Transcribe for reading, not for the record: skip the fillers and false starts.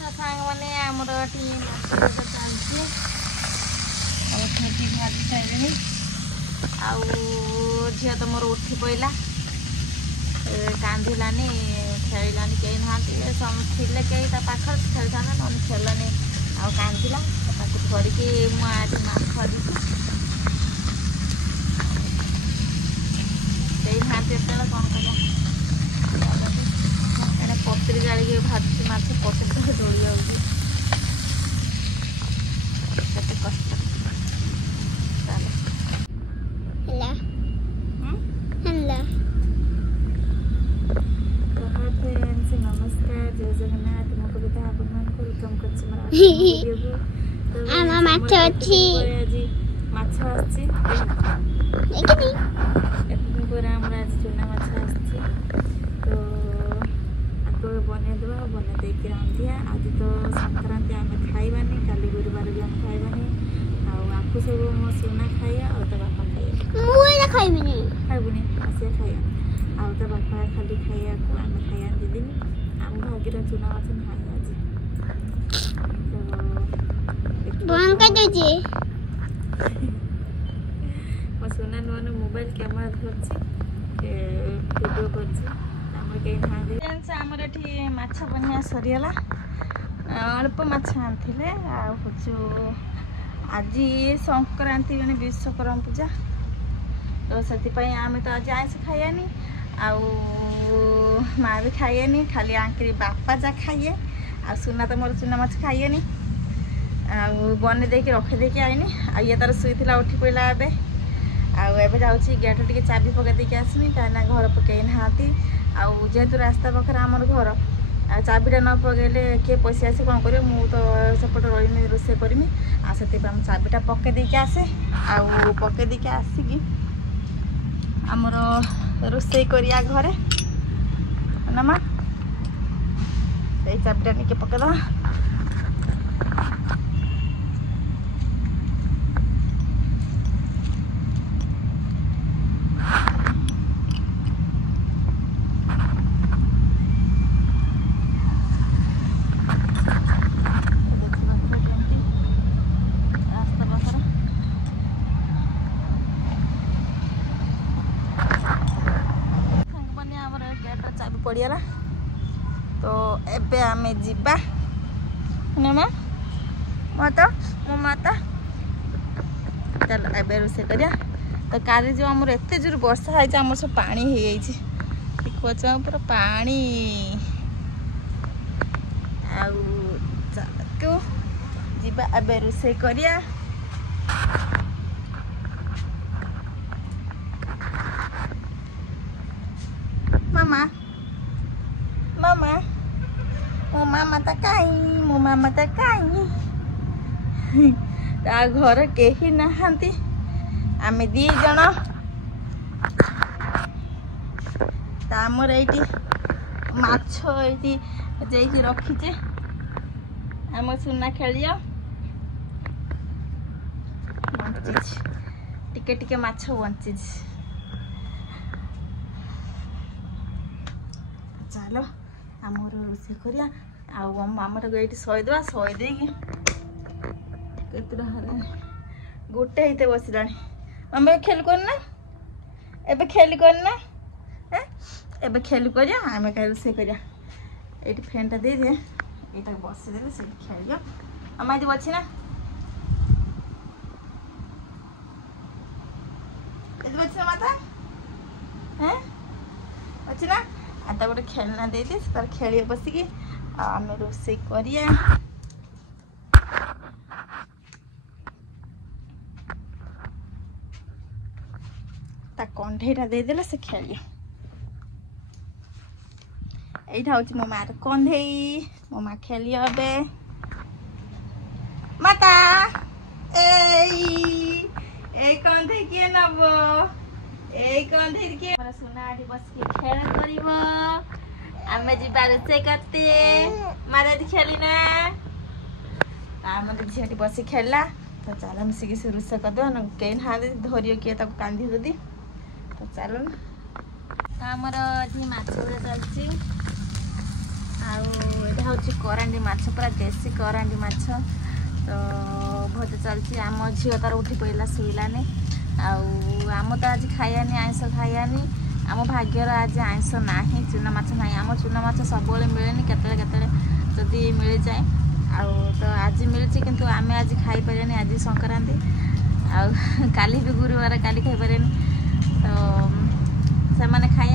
सांग मैंने आमर चलती भाजी सारे झील तो मोर उठी पड़ा कांदिलानी खेलानी कहीं ना थे कई पाखर खेलता ना खेलानी आ कांदिला धरिकी आज माछ कई ना कौन कर पतरी गाड़ी भाजी माछ पतरी ढोली जाऊँगी कष्ट नमस्कार जय जगन्नाथ मो कविता आपन को वेलकम करछि मोर वीडियो को आमा माछ अछि आज माछ आछि देखिनी एतन पर हमरा आज चुना माछ आछि तो आपको बने देबा बने दे के रांधिया आज तो संक्रांति आमे खाइबानी काली गुरुवार भी हम खाइबानी आ आपको सब मो सोना खाया और तो बापा खाया मुए खाइबिनी खाइबुनी आसे खाया आ तो बापा खाली खाया को आमे खाया दीदी आम भागीरा चुना माछ खाया आज बन का दे मो सोना नुआ मोबाइल कैमरा धरछि वीडियो करछि हमर के ना दे फ्रेंड्स हमर एठी माछ बनिया सरियला अल्प माछ आनथिले आ होछु आज संक्रांति माने विश्वकर्मा पूजा तो से आम तो आज आइस खाइनी आउ माँ भी खाइनी खाली आंकरी बापा जा खाइए आ सुना तो मोर चुना माछ खाइनी बने दे रखी देकी आईनी आ ये तार शुईला उठी पड़ा एवं जाऊँगी गेट टे चाबी पकई देकी आसमी कहीं घर पकई ना जेहेतु रास्ता पाखे आमर घर चाबीटा न पकड़े किए पैसे आसे कौन कर सेपटे रही रोसे करमी आ से चाबीटा पकई देकी आसे पकई देकी आसिकी आमर रोसे करिया घरे नमा चाबीटा निके पकईदा पड़ियाला तो एबे आमे जिबा नमा माता मो माता चल एबे रोसे करिया तो काली जो हमर एते जोर वर्षा है हमर सब पानी हो जाई छी देखो छ पूरा पानी आउ को जिबा एबे रोसे करिया मामा मामा मो मामा तो कहीं मो मामा तो कहीं घर कहीं नहांती आमे दी जन आमर ये माछ ये रखीचे आम सुना खेलिया टिके टिके माछ बंची चलो आमर रोसे करिया आमर ये शहीदवा शहीद गोटे हिते बसला मम्मी खेल करना एबे खेल करना एबे खेल करिया आमे का रोसे करिया ये फैनटा दे दे ये बस दे से खेल अम्मा ये अच्छी ना ये अच्छी ना माता हैं अच्छी ना आता गोटे खेलना दे दे तार खेल बसिकी आम रोसे करिया कंधेटा देदेला से खेल यहाँ हूँ मो मार कंधे मो माँ खेल माता ए कंधे किए नब ए कंधे किए सुना आठी बस के खेल कर आम जा रोसे करते माता खेली ना आम झीटी बस खेलला तो चल मिसिकी से रोसे करदे कहीं ना धरियो किए कांदी ददी तो चल आमर ये माछ गुड़ा चलती एटा हूँ करांडी माछ पूरा देसी करांडी माछ तो भजा चलती आम झील तार उठी पड़ा शुलानी आम तो आज खायानी आइंस खायानी आम भाग्यर आज आइंस ना चूना माछ ना आम चूना माछ सब मिले केतले जदि मिल जाए तो आज मिली किंतु आम आज खाई पारे आज संक्रांति काली भी गुरुवार काली खाई पारे तो से खाए